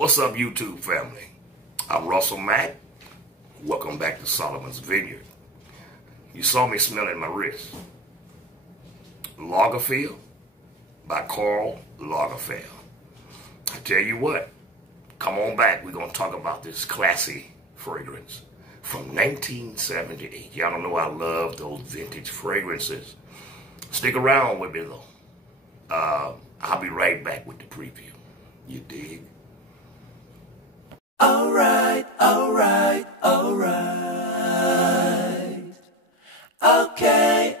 What's up, YouTube family? I'm Russell Mack. Welcome back to Solomon's Vineyard. You saw me smelling my wrist. Lagerfeld by Karl Lagerfeld. I tell you what, come on back. We're going to talk about this classy fragrance from 1978. Y'all don't know I love those vintage fragrances. Stick around with me, though. I'll be right back with the preview. You dig? All right. Okay. All right. Okay.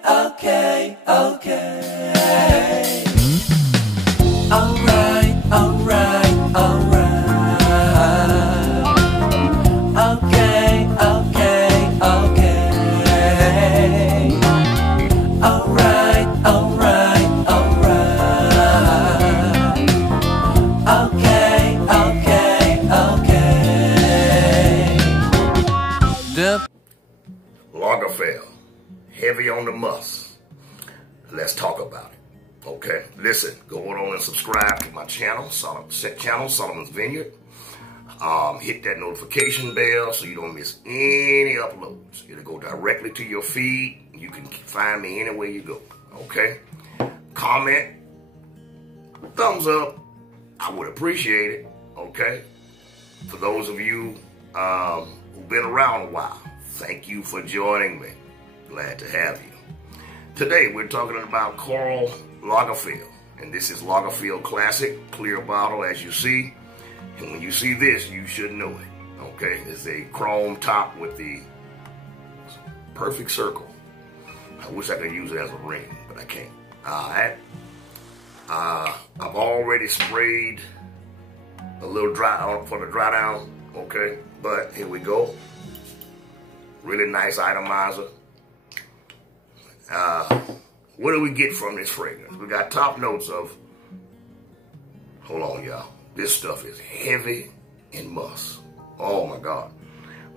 All right. Lagerfeld, heavy on the must. Let's talk about it. Okay, listen, go on and subscribe to my channel, Solomon's Vineyard. Hit that notification bell so you don't miss any uploads. It'll go directly to your feed. You can find me anywhere you go. Okay, comment, thumbs up. I would appreciate it. Okay, for those of you who've been around a while, thank you for joining me. Glad to have you. Today we're talking about Karl Lagerfeld, and this is Lagerfeld Classic, clear bottle as you see. And when you see this, you should know it. Okay, it's a chrome top with the perfect circle. I wish I could use it as a ring, but I can't. I've already sprayed a little dry for the dry down. Okay, but here we go. Really nice atomizer. What do we get from this fragrance? We got top notes of, hold on y'all, this stuff is heavy and musk. Oh my God.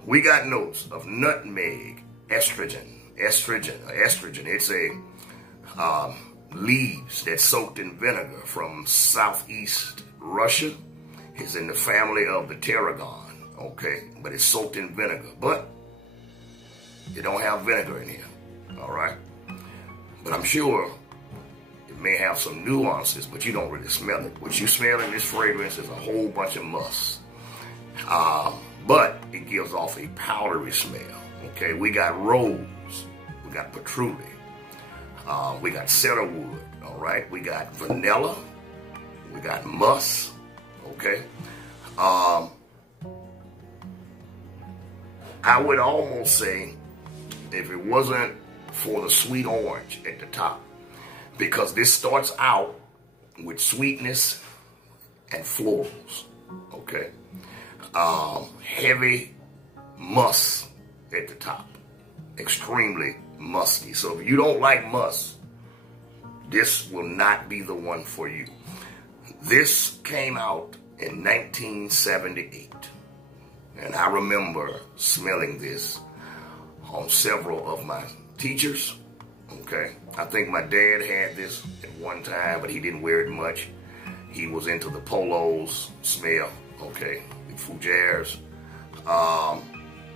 We got notes of nutmeg, estrogen. It's a leaves that's soaked in vinegar from southeast Russia. It's in the family of the tarragon, okay? But it's soaked in vinegar, but you don't have vinegar in here, all right? But I'm sure it may have some nuances, but you don't really smell it. What you smell in this fragrance is a whole bunch of musk. But it gives off a powdery smell, okay? We got rose, we got patchouli, we got cedarwood, all right? We got vanilla, we got musk, okay? I would almost say, if it wasn't for the sweet orange at the top, because this starts out with sweetness and florals, okay? Heavy musk at the top, extremely musky. So if you don't like musk, this will not be the one for you. This came out in 1978, and I remember smelling this on several of my teachers, okay? I think my dad had this at one time, but he didn't wear it much. He was into the polos smell, okay, the fougères.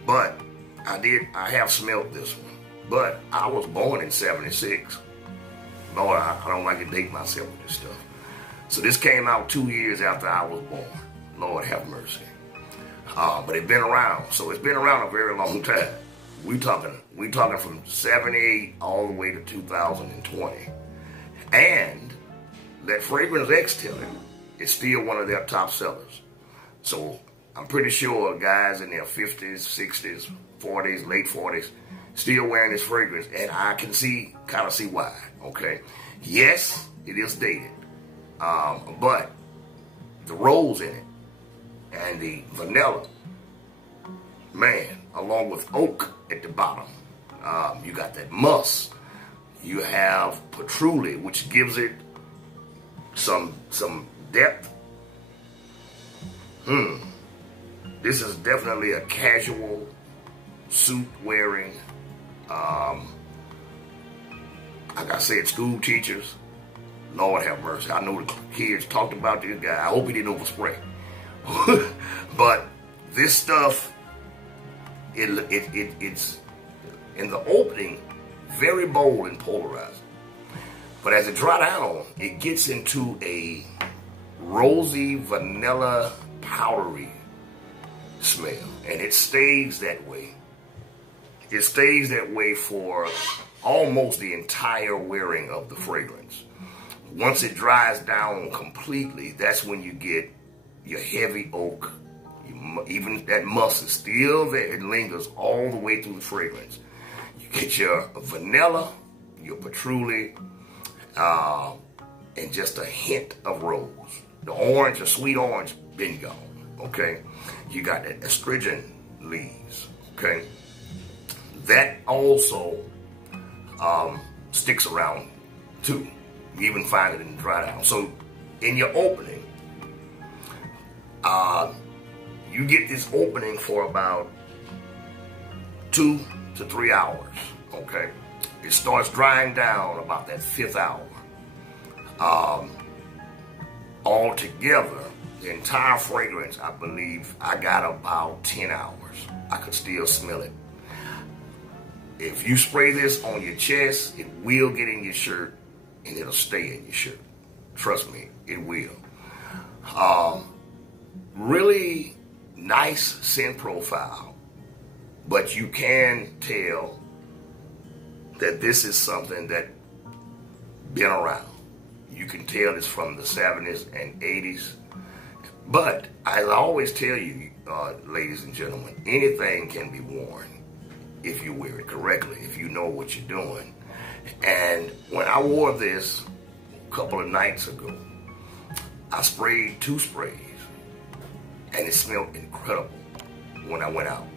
But I have smelled this one. But I was born in 76. Lord, I don't like to date myself with this stuff. So this came out 2 years after I was born. Lord have mercy. But it's been around, so it's been around a very long time. We talking from 78 all the way to 2020. And that Fragrance X tell you, it's still one of their top sellers. So I'm pretty sure guys in their 50s, 60s, 40s, late 40s, still wearing this fragrance, and I can kind of see why, okay? Yes, it is dated, but the rose in it and the vanilla, man, along with oak at the bottom, you got that musk. You have patchouli, which gives it some depth. This is definitely a casual suit wearing. Like I said, school teachers, Lord have mercy. I know the kids talked about this guy. I hope he didn't overspray. But this stuff, it's in the opening very bold and polarizing. But as it dries down, it gets into a rosy, vanilla, powdery smell. And it stays that way. It stays that way for almost the entire wearing of the fragrance. Once it dries down completely, that's when you get your heavy oak. Even that musk is still there. It lingers all the way through the fragrance. You get your vanilla, your patchouli, and just a hint of rose. The orange, the sweet orange, been gone, okay? You got that astringent leaves, okay? That also sticks around too. You even find it in the dry down. So in your opening, you get this opening for about 2 to 3 hours, okay? It starts drying down about that 5th hour. Altogether, the entire fragrance, I believe, I got about 10 hours. I could still smell it. If you spray this on your chest, it will get in your shirt and it'll stay in your shirt. Trust me, it will. Really nice scent profile, but you can tell that this is something that been around. You can tell it's from the 70s and 80s. But as I always tell you, ladies and gentlemen, anything can be worn if you wear it correctly, if you know what you're doing. And when I wore this a couple of nights ago, I sprayed 2 sprays, and it smelled incredible when I went out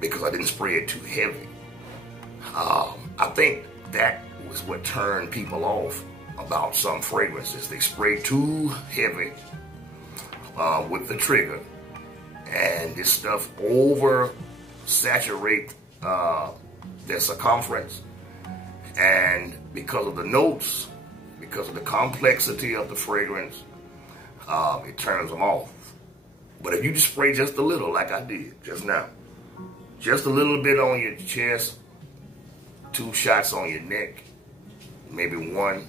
because I didn't spray it too heavy. I think that was what turned people off about some fragrances. They spray too heavy with the trigger, and this stuff over saturate their circumference, and because of the notes, because of the complexity of the fragrance, it turns them off. But if you just spray just a little, like I did just now, just a little bit on your chest, 2 shots on your neck, maybe 1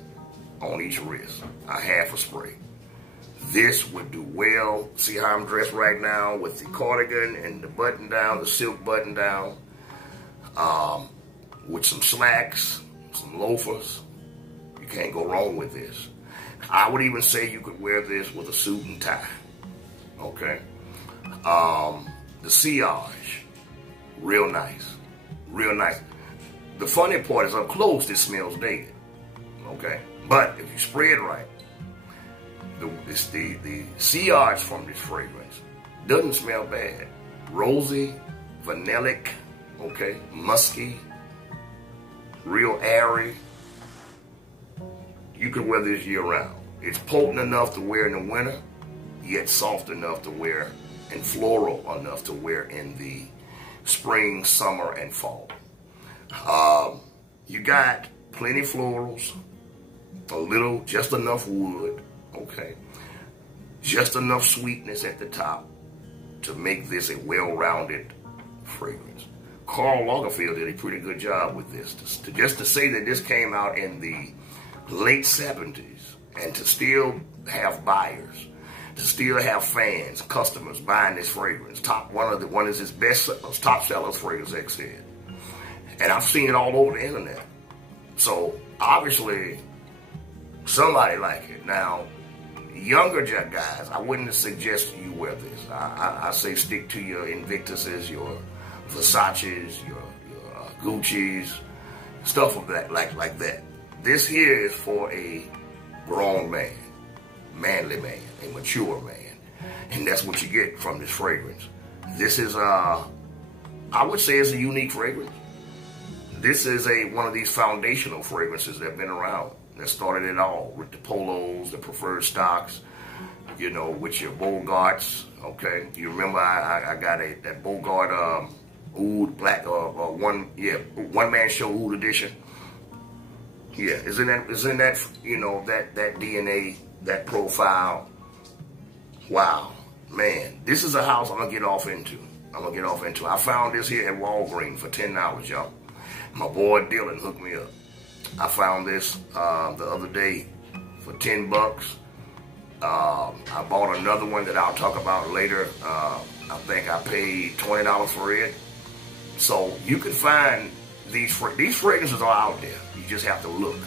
on each wrist, a half a spray. This would do well. See how I'm dressed right now with the cardigan and the button down, the silk button down, with some slacks, some loafers. You can't go wrong with this. I would even say you could wear this with a suit and tie, okay? The sillage, real nice, real nice. The funny part is up close, it smells dated, okay? But if you spray it right, the sillage from this fragrance doesn't smell bad. Rosy, vanillic, okay, musky, real airy. You can wear this year round. It's potent enough to wear in the winter, yet soft enough to wear and floral enough to wear in the spring, summer, and fall. You got plenty florals, a little, just enough wood, okay? Just enough sweetness at the top to make this a well-rounded fragrance. Karl Lagerfeld did a pretty good job with this. Just to say that this came out in the late 70s and to still have buyers, to still have fans, customers buying this fragrance. One is his best sellers, top sellers fragrance, X said. And I've seen it all over the internet. So obviously somebody like it. Now, younger guys, I wouldn't suggest you wear this. I say stick to your Invictuses, your Versaces, your Gucci's, stuff of that like that. This here is for a grown man, manly man, a mature man, and that's what you get from this fragrance. This is I would say it's a unique fragrance. This is one of these foundational fragrances that have been around, that started it all with the polos, the preferred stocks, you know, with your Bogarts, okay? You remember I got that Bogart oud black one man show oud edition. Yeah, isn't that you know that DNA, that profile? Wow, Man, this is a house I'm going to get off into. I found this here at Walgreens for $10, y'all. My boy Dylan hooked me up. I found this the other day for $10. I bought another one that I'll talk about later. I think I paid $20 for it. So you can find these fragrances are out there. You just have to look.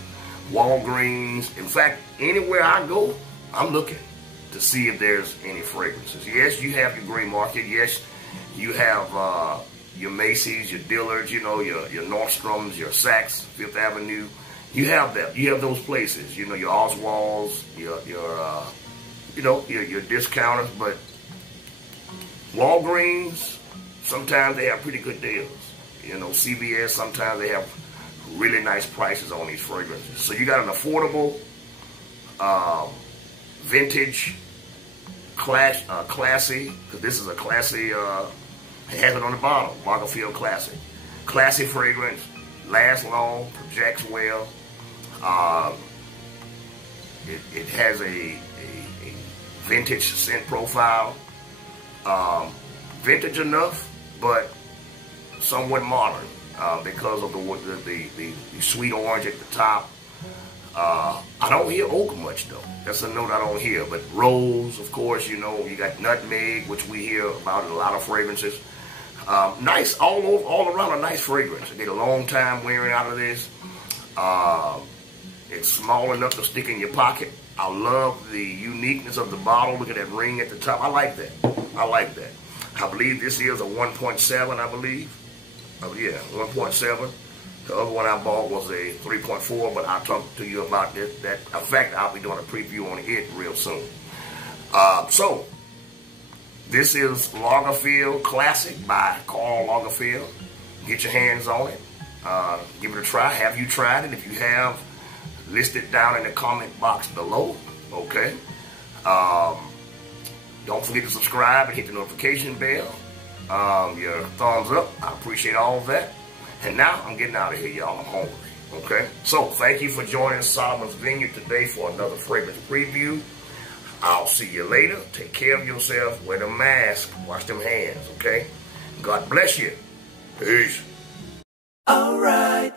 Walgreens, in fact, anywhere I go, I'm looking to see if there's any fragrances. Yes, you have your gray market. Yes, you have your Macy's, your Dillard's, you know, your Nordstroms, your Saks, Fifth Avenue. You have that. You have those places. You know, your Oswald's, your discounters. But Walgreens, sometimes they have pretty good deals. You know, CVS, sometimes they have really nice prices on these fragrances. So you got an affordable, vintage, classy, because this is a classy, it has it on the bottom, Lagerfeld Classic. Classy fragrance, lasts long, projects well. It has a vintage scent profile. Vintage enough, but somewhat modern because of the sweet orange at the top. I don't hear oak much though. That's a note I don't hear. But rose, of course, you know, you got nutmeg, which we hear about in a lot of fragrances. Nice, all around a nice fragrance. I get a long time wearing out of this. It's small enough to stick in your pocket. I love the uniqueness of the bottle. Look at that ring at the top. I like that. I believe this is a 1.7, I believe. Oh yeah, 1.7. The other one I bought was a 3.4, but I'll talk to you about this. In fact, I'll be doing a preview on it real soon. So, this is Lagerfeld Classic by Karl Lagerfeld. Get your hands on it. Give it a try. Have you tried it? If you have, list it down in the comment box below. Okay. Don't forget to subscribe and hit the notification bell. Your thumbs up. I appreciate all of that. And now I'm getting out of here, y'all. I'm hungry. Okay? So, thank you for joining Solomon's Vineyard today for another fragrance preview. I'll see you later. Take care of yourself. Wear the mask. Wash them hands. Okay? God bless you. Peace. All right.